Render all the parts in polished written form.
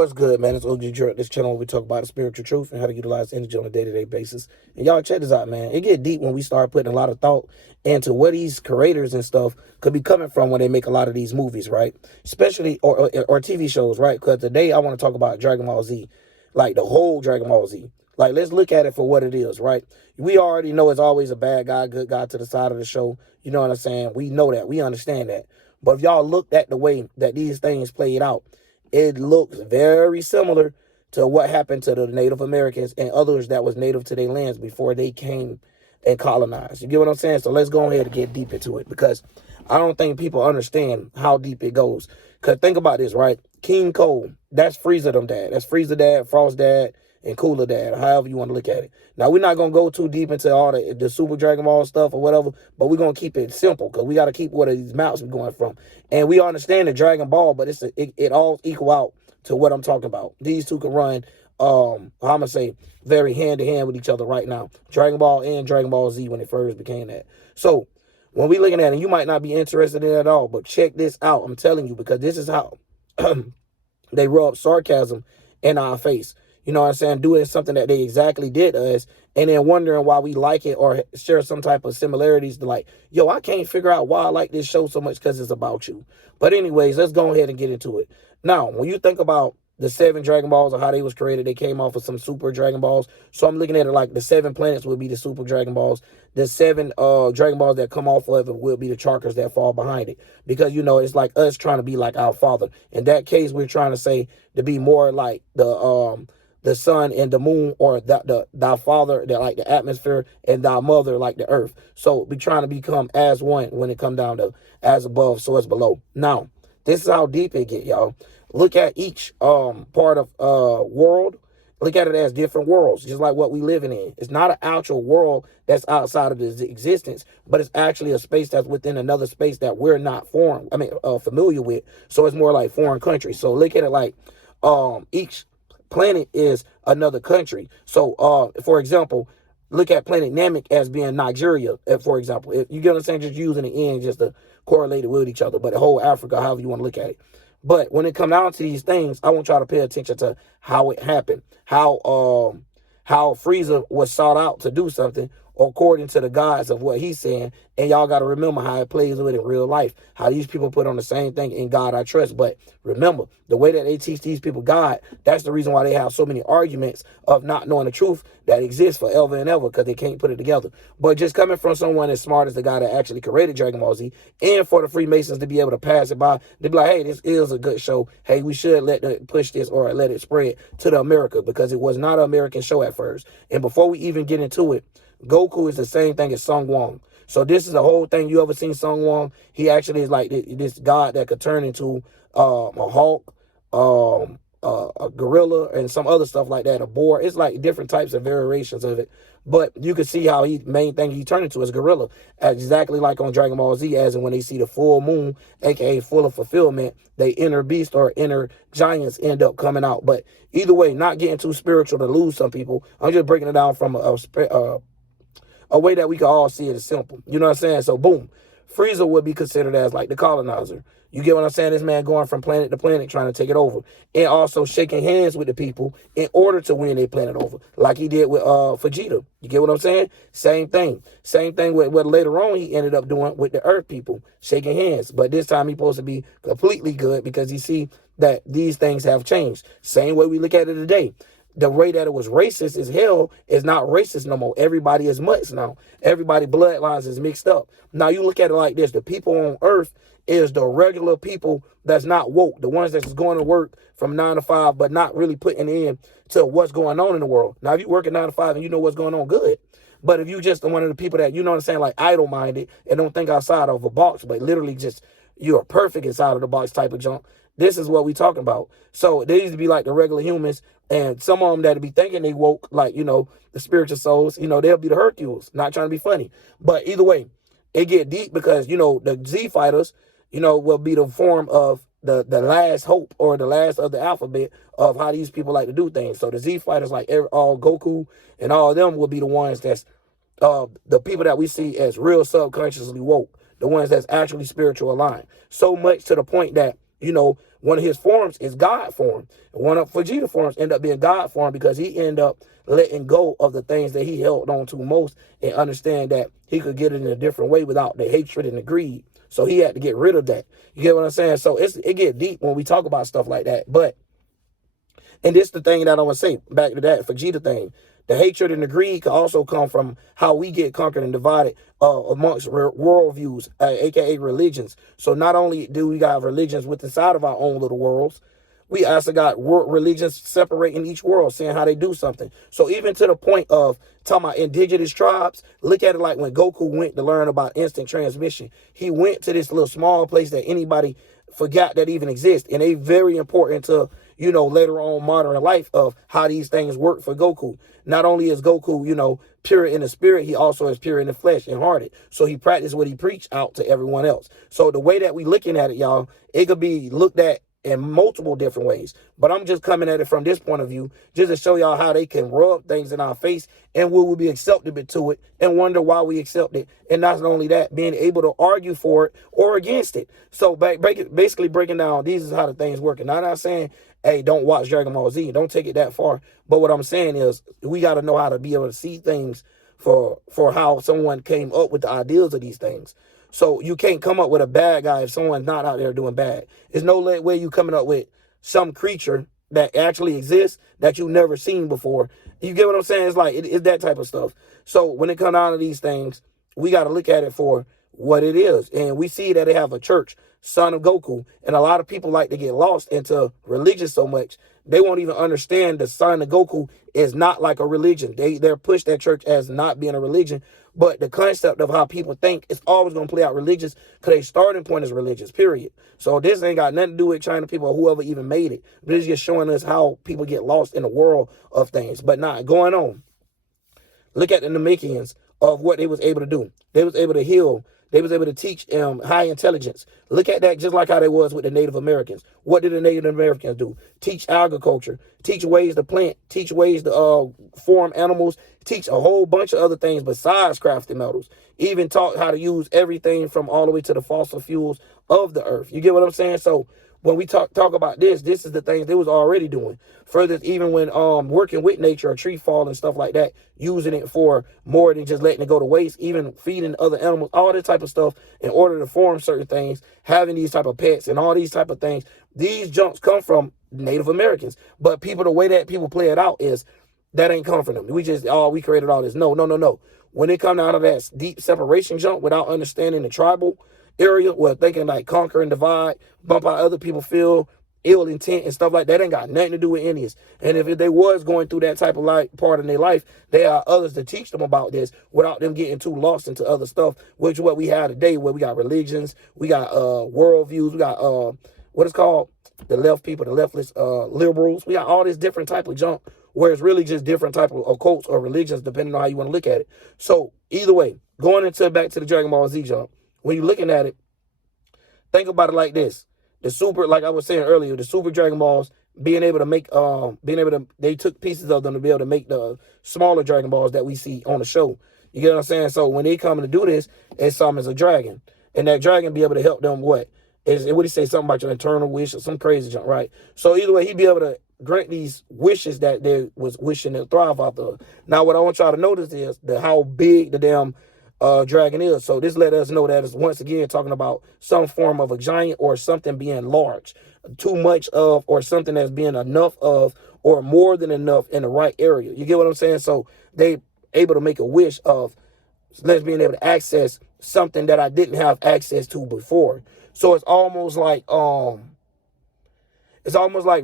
What's good, man? It's OG Drew. This channel where we talk about the spiritual truth and how to utilize energy on a day-to-day basis. And y'all check this out, man. It get deep when we start putting a lot of thought into where these creators and stuff could be coming from when they make a lot of these movies, right? Especially or TV shows, right? Because today I want to talk about Dragon Ball Z, like the whole Dragon Ball Z. Like, let's look at it for what it is, right? We already know it's always a bad guy, good guy to the side of the show. You know what I'm saying? We know that. We understand that. But if y'all looked at the way that these things played out, it looks very similar to what happened to the Native Americans and others that was native to their lands before they came and colonized. You get what I'm saying? So let's go ahead and get deep into it, because I don't think people understand how deep it goes. Because think about this, right? King Cole, that's Frieza them dad. That's Frieza dad, Frost dad, and Cooler dad, however you want to look at it. Now, we're not going to go too deep into all the Super Dragon Ball stuff or whatever, but we're going to keep it simple, because we got to keep where these maps are going from. And we understand the Dragon Ball, but it all equal out to what I'm talking about. These two can run, I'm going to say, very hand-to-hand with each other right now. Dragon Ball and Dragon Ball Z when it first became that. So, when we looking at it, you might not be interested in it at all, but check this out. I'm telling you, because this is how they rub sarcasm in our face. You know what I'm saying? Doing something that they exactly did to us, and then wondering why we like it or share some type of similarities to, like, yo, I can't figure out why I like this show so much because it's about you. But anyways, let's go ahead and get into it. Now, when you think about the 7 Dragon Balls or how they was created, they came off of some Super Dragon Balls. So I'm looking at it like the 7 planets would be the Super Dragon Balls. The 7 Dragon Balls that come off of it will be the chakras that fall behind it. Because, you know, it's like us trying to be like our father. In that case, we're trying to say to be more like the sun and the moon, or thy father, that like the atmosphere, and thy mother like the earth. So be trying to become as one when it come down to as above, so as below. Now, this is how deep it get, y'all. Look at each part of world. Look at it as different worlds, just like what we living in. It's not an actual world that's outside of this existence, but it's actually a space that's within another space that we're not familiar with. So it's more like foreign countries. So look at it like each planet is another country. So, for example, look at planet Namek as being Nigeria, for example. If you get what I'm saying, just using the end just to correlate it with each other, but the whole Africa, however you want to look at it. But when it comes down to these things, I want y'all to pay attention to how it happened, how Frieza was sought out to do something according to the gods of what he's saying. And y'all got to remember how it plays with in real life, how these people put on the same thing, in God I trust. But remember, the way that they teach these people God, that's the reason why they have so many arguments of not knowing the truth that exists forever and ever, because they can't put it together. But just coming from someone as smart as the guy that actually created Dragon Ball Z, and for the Freemasons to be able to pass it by, to be like, hey, this is a good show. Hey, we should push this or let it spread to the America, because it was not an American show at first. And before we even get into it, Goku is the same thing as Sung Wong. So this is the whole thing. You ever seen Sung Wong? He actually is like this god that could turn into a hawk, a gorilla, and some other stuff like that, a boar. It's like different types of variations of it. But you can see how main thing he turned into is gorilla, exactly like on Dragon Ball Z, as in when they see the full moon, aka full of fulfillment, they inner beast or inner giants end up coming out. But either way, not getting too spiritual to lose some people. I'm just breaking it down from a way that we can all see it is simple. You know what I'm saying? So boom, Frieza would be considered as like the colonizer. You get what I'm saying? This man going from planet to planet trying to take it over, and also shaking hands with the people in order to win their planet over, like he did with Vegeta. You get what I'm saying? Same thing. Same thing with what later on he ended up doing with the Earth people, shaking hands. But this time he's supposed to be completely good, because he see that these things have changed. Same way we look at it today. The way that it was racist as hell is not racist no more. Everybody is mutts now. Everybody bloodlines is mixed up. Now you look at it like this. The people on Earth is the regular people that's not woke. The ones that's going to work from 9 to 5, but not really putting in to what's going on in the world. Now, if you work at 9 to 5 and you know what's going on, good. But if you just one of the people that, you know what I'm saying, like idle-minded and don't think outside of a box, but literally just you're perfect inside of the box type of junk, this is what we talking about. So they used to be like the regular humans, and some of them that'll be thinking they woke, like, you know, the spiritual souls, you know, they'll be the Hercules, not trying to be funny. But either way, it get deep, because, you know, the Z fighters, you know, will be the form of the last hope, or the last of the alphabet of how these people like to do things. So the Z fighters, like all Goku and all of them, will be the ones that's the people that we see as real subconsciously woke, the ones that's actually spiritual aligned. So much to the point that, you know, One of his forms is God form. And one of Vegeta forms end up being God form because he end up letting go of the things that he held on to most and understand that he could get it in a different way without the hatred and the greed. So he had to get rid of that. You get what I'm saying? So it get deep when we talk about stuff like that. But, and this the thing that I want to say, back to that Vegeta thing. The hatred and the greed can also come from how we get conquered and divided amongst worldviews, aka religions. So not only do we got religions with inside of our own little worlds, we also got religions separating each world, saying how they do something. So even to the point of talking about indigenous tribes, look at it like when Goku went to learn about instant transmission. He went to this little small place that anybody forgot that even exists. And they very important to, you know, later on modern life of how these things work for Goku. Not only is Goku, you know, pure in the spirit, he also is pure in the flesh and hearted. So he practiced what he preached out to everyone else. So the way that we looking at it, y'all, it could be looked at in multiple different ways. But I'm just coming at it from this point of view, just to show y'all how they can rub things in our face and we will be acceptable to it and wonder why we accept it. And not only that, being able to argue for it or against it. So basically breaking down, these is how the things work. And I'm not saying, hey, don't watch Dragon Ball Z. Don't take it that far. But what I'm saying is we got to know how to be able to see things for how someone came up with the ideals of these things. So you can't come up with a bad guy if someone's not out there doing bad. There's no way you coming up with some creature that actually exists that you've never seen before. You get what I'm saying? It's like, it's that type of stuff. So when it comes down to these things, we got to look at it for what it is. And we see that they have a church, Son of Goku. And a lot of people like to get lost into religion so much. They won't even understand the Son of Goku is not like a religion. They're pushed that church as not being a religion. But the concept of how people think is always going to play out religious because their starting point is religious, period. So this ain't got nothing to do with China people or whoever even made it. But it's just showing us how people get lost in the world of things. But not going on. Look at the Namekians of what they was able to do. They was able to heal. They was able to teach high intelligence. Look at that just like how they was with the Native Americans. What did the Native Americans do? Teach agriculture, teach ways to plant, teach ways to form animals, teach a whole bunch of other things besides crafting metals. Even taught how to use everything from all the way to the fossil fuels of the earth. You get what I'm saying? So when we talk about this is the things they was already doing. Further, even when working with nature, a tree fall and stuff like that, using it for more than just letting it go to waste, even feeding other animals, all this type of stuff in order to form certain things, having these type of pets and all these type of things. These jumps come from Native Americans. But people, the way that people play it out is that ain't come from them. We just, we created all this. No. When it come out of that deep separation jump without understanding the tribal area, where thinking like conquer and divide, bump out other people feel ill intent and stuff like that, ain't got nothing to do with any of this. And if they was going through that type of part in their life, there are others to teach them about this without them getting too lost into other stuff, which is what we have today, where we got religions, we got worldviews, we got what is called the left people, the leftless liberals. We got all this different type of junk where it's really just different type of occults or religions depending on how you want to look at it. So either way, going into back to the Dragon Ball Z jump, when you're looking at it, think about it like this. The super, like I was saying earlier, the super Dragon Balls being able to make, they took pieces of them to be able to make the smaller Dragon Balls that we see on the show. You get what I'm saying? So when they come to do this, it summons a dragon. And that dragon be able to help them what do you say, something about your eternal wish or some crazy junk, right? So either way, he'd be able to grant these wishes that they was wishing to thrive off of. Now, what I want y'all to notice is how big the damn dragon is. So this let us know that it's once again talking about some form of a giant or something being large, too much of, or something that's being enough of, or more than enough in the right area. You get what I'm saying? So they able to make a wish of let's being able to access something that I didn't have access to before. So it's almost like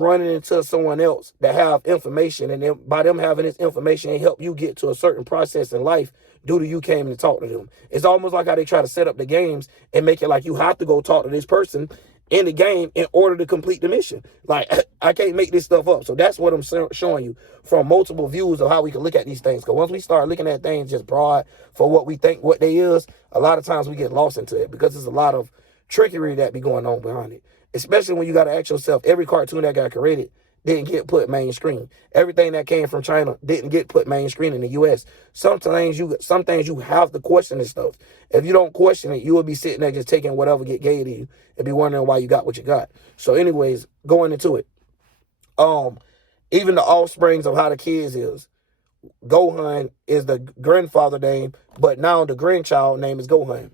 running into someone else that have information, and then by them having this information, it help you get to a certain process in life due to you came to talk to them. It's almost like how they try to set up the games and make it like you have to go talk to this person in the game in order to complete the mission. Like, I can't make this stuff up. So that's what I'm showing you from multiple views of how we can look at these things. Because once we start looking at things just broad for what we think what they is, a lot of times we get lost into it because there's a lot of trickery that be going on behind it. Especially when you got to ask yourself, every cartoon that got created, didn't get put mainstream. Everything that came from China didn't get put mainstream in the U.S. Some things you have to question this stuff. If you don't question it, you will be sitting there just taking whatever get gave to you and be wondering why you got what you got. So anyways, going into it, even the offsprings of how the kids is. Gohan is the grandfather name, but now the grandchild name is Gohan.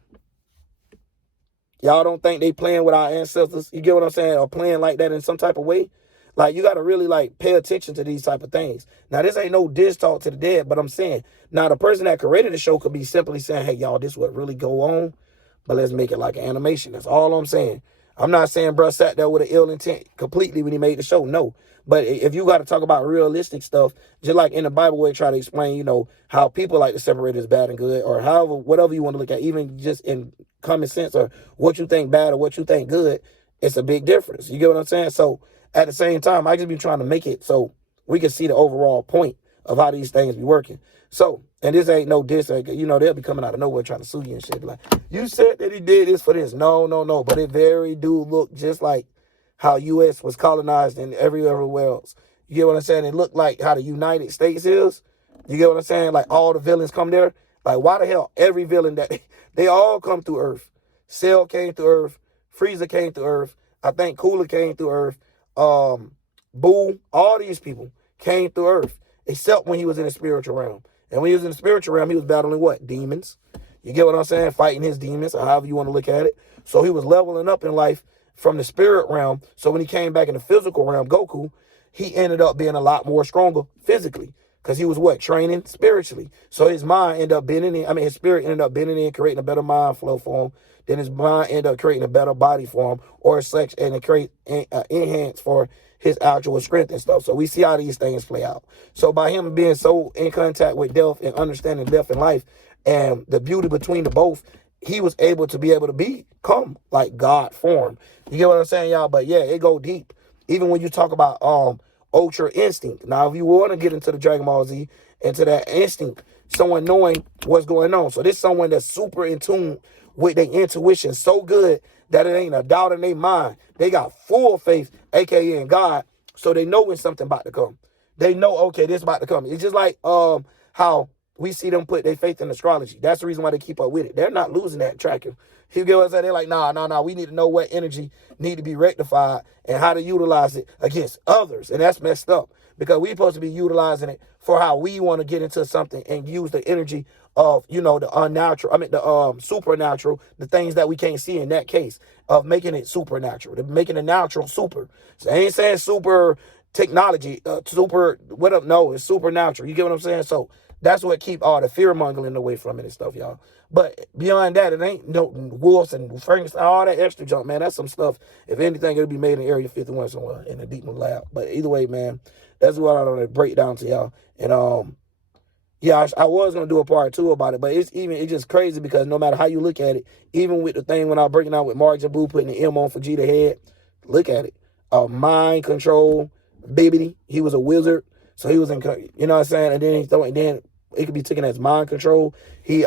Y'all don't think they playing with our ancestors? You get what I'm saying? Or playing like that in some type of way? Like, you got to really, like, pay attention to these type of things. Now, this ain't no diss talk to the dead, but I'm saying, now, the person that created the show could be simply saying, hey, y'all, this would really go on, but let's make it like an animation. That's all I'm saying. I'm not saying bruh sat there with an ill intent completely when he made the show. No. But if you got to talk about realistic stuff, just like in the Bible where it try to explain, you know, how people like to separate as bad and good, or however, whatever you want to look at, even just in common sense or what you think bad or what you think good, it's a big difference. You get what I'm saying? So at the same time, I just be trying to make it so we can see the overall point of how these things be working. So, and this ain't no diss, you know, they'll be coming out of nowhere trying to sue you and shit. Like, you said that he did this for this. No. But it very do look just like how U.S. was colonized and everywhere else. You get what I'm saying? It looked like how the United States is. You get what I'm saying? Like, all the villains come there. Like, why the hell every villain that they all come through Earth? Cell came through Earth. Frieza came through Earth. I think Cooler came through Earth. Boo, all these people came through Earth, except when he was in the spiritual realm. And when he was in the spiritual realm, he was battling what? Demons. You get what I'm saying? Fighting his demons, or however you want to look at it. So he was leveling up in life from the spirit realm. So when he came back in the physical realm, Goku, he ended up being a lot more stronger physically. Because he was what? Training spiritually. So his mind ended up bending in. His spirit ended up bending in, creating a better mind flow for him. Then his mind ended up creating a better body for him, or sex, and it create enhance for his actual strength and stuff. So we see how these things play out. So by him being so in contact with death and understanding death and life and the beauty between the both, he was able to become like God form. You get what I'm saying, y'all? But yeah, it go deep. Even when you talk about ultra instinct. Now, if you want to get into the Dragon Ball Z, into that instinct, someone knowing what's going on. So this someone that's super in tune with their intuition so good that it ain't a doubt in their mind. They got full faith, aka in God, so they know when something about to come. They know, okay, this about to come. It's just like how we see them put their faith in astrology. That's the reason why they keep up with it. They're not losing that tracking. You get what I'm saying? They're like, nah. We need to know what energy need to be rectified and how to utilize it against others. And that's messed up because we're supposed to be utilizing it for how we want to get into something and use the energy of, you know, the unnatural, the supernatural, the things that we can't see in that case of making it supernatural, making the natural super. So I ain't saying super technology, super, what up? No, it's supernatural. You get what I'm saying? So that's what keep all the fear mongering away from it and stuff, y'all. But beyond that, it ain't no wolves and Frankenstein, all that extra junk, man. That's some stuff. If anything, it'll be made in Area 51 somewhere in a deep lab. But either way, man, that's what I'm gonna break down to y'all. And yeah, I was gonna do a part 2 about it, but it's just crazy because no matter how you look at it, even with the thing when I was breaking out with Margin Boo putting the M on for G the head, look at it. Mind control, baby. He was a wizard. So he was in, you know what I'm saying? And then it could be taken as mind control. He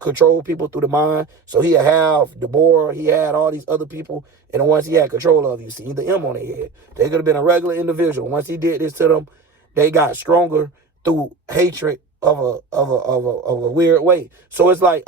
controlled people through the mind. So he have Deborah, he had all these other people, and the ones he had control of, you see the M on their head. They could have been a regular individual. Once he did this to them, they got stronger through hatred of a weird way. So it's like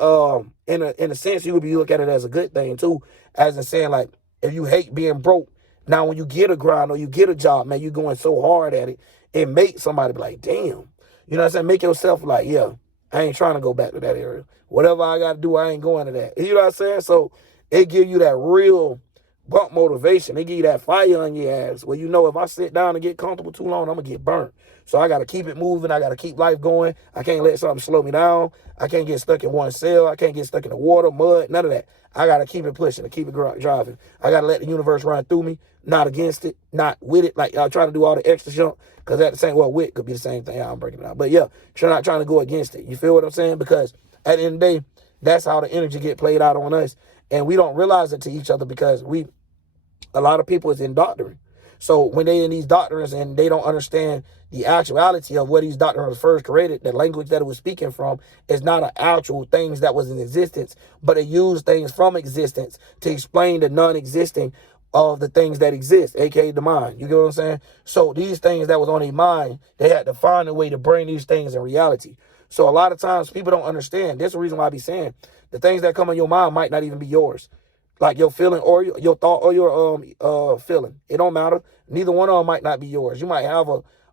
in a sense you would be looking at it as a good thing too, as in saying like if you hate being broke, now when you get a grind or you get a job, man, you going so hard at it, it makes somebody be like, damn. You know what I'm saying? Make yourself like, yeah, I ain't trying to go back to that area. Whatever I got to do, I ain't going to that. You know what I'm saying? So it give you that real bump motivation. They give you that fire on your ass where you know if I sit down and get comfortable too long, I'm going to get burnt. So I got to keep it moving. I got to keep life going. I can't let something slow me down. I can't get stuck in one cell. I can't get stuck in the water, mud, none of that. I got to keep it pushing and keep it driving. I got to let the universe run through me, not against it, not with it. Like, y'all trying to do all the extra junk because at the same, well, with could be the same thing. I'm breaking it out. But yeah, not trying to go against it. You feel what I'm saying? Because at the end of the day, that's how the energy get played out on us. And we don't realize it to each other because a lot of people is in doctrine. So when they in these doctrines and they don't understand the actuality of what these doctrines first created, the language that it was speaking from is not an actual things that was in existence, but it used things from existence to explain the non-existing of the things that exist, aka the mind. You get what I'm saying? So these things that was on their mind, they had to find a way to bring these things in reality. So a lot of times people don't understand. That's the reason why I be saying the things that come in your mind might not even be yours. Like your feeling or your thought or your feeling. It don't matter. Neither one of them might not be yours. You might have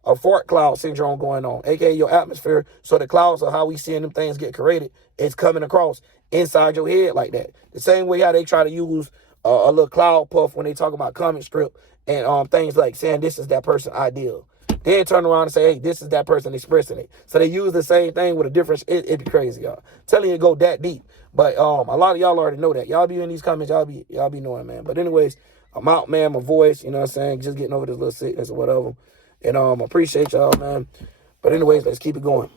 a fart cloud syndrome going on, aka your atmosphere. So the clouds are how we seeing them things get created. It's coming across inside your head like that. The same way how they try to use a little cloud puff when they talk about comic strip and things like saying this is that person ideal. Then turn around and say, hey, this is that person expressing it. So they use the same thing with a difference. It'd be crazy, y'all. Telling you to go that deep. But a lot of y'all already know that. Y'all be in these comments, y'all be knowing, man. But anyways, I'm out, man. My voice, you know what I'm saying? Just getting over this little sickness or whatever. And appreciate y'all, man. But anyways, let's keep it going.